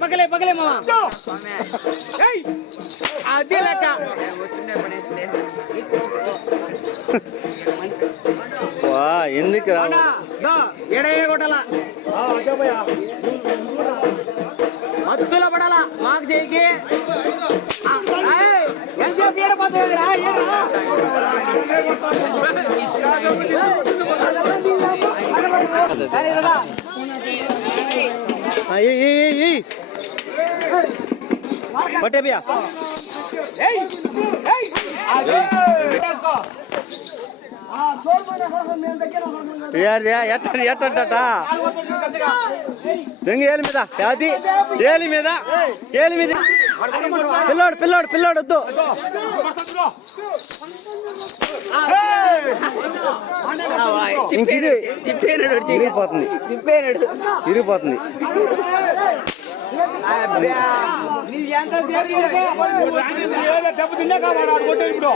పగలే మామ అదే లెక్క ఎందుకు ఎడయ్య కొట్టాల మత్తుల పడాల మాకు చేయికి ఎంతసేపు ఏడపోతుంది పట్టే భయ్యా ఎట్టట దెంగ ఏలి మీద అది ఏలి మీద పిల్లోడు వద్దు ఇరిగిపోతుంది దెబ్బ తిన్నా కావాలి కొట్టే ఇప్పుడు